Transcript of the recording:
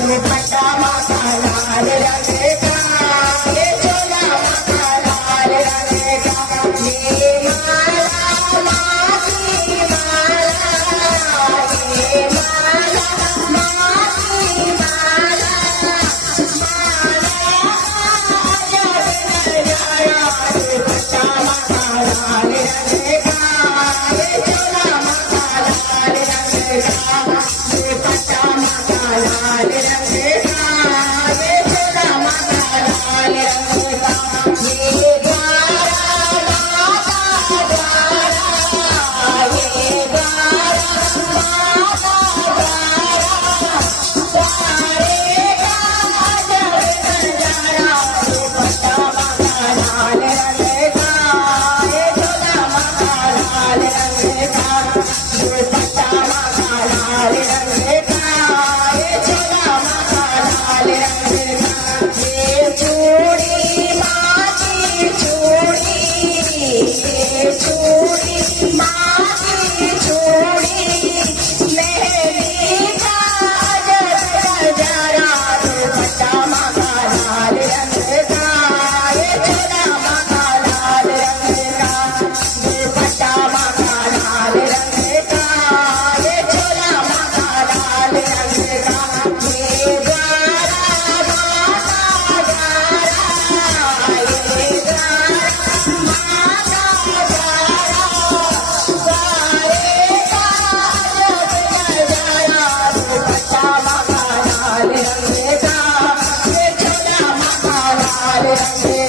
दुपट्टा माथा लाल रंग का, ये चोला माथा लाल रंग का, ये माला माँ की माला, ये माला माँ की माला, दुपट्टा माथा लाल रंग का, ये चोला माथा लाल रंग का, दुपट्टा माथा लाल रंग का, ये चोला माथा लाल रंग का, ये द्वारा माता द्वारा, ये द्वारा माता द्वारा, द्वारे का जब नजारा, दुपट्टा माथा लाल रंग का, ये चोला माथा लाल रंग का, दुपट्टा माथा लाल रंग का, ये चोला माथा लाल रंग का, ये चूड़ी माँ की चूड़ी, ये चूड़ी माँ की चूड़ी, मेहंदी का जब नजारा, दुपट्टा माथा लाल रंग का, ये चोला माथा लाल रंग का, दुपट्टा माथा लाल रंग का, ये चोला माथा लाल रंग का, ये द्वारा माता द्वारा, ये द्वारा माता द्वारा, द्वारे का जब नजारा, दुपट्टा माथा लाल रंग का, ये चोला माथा लाल रंग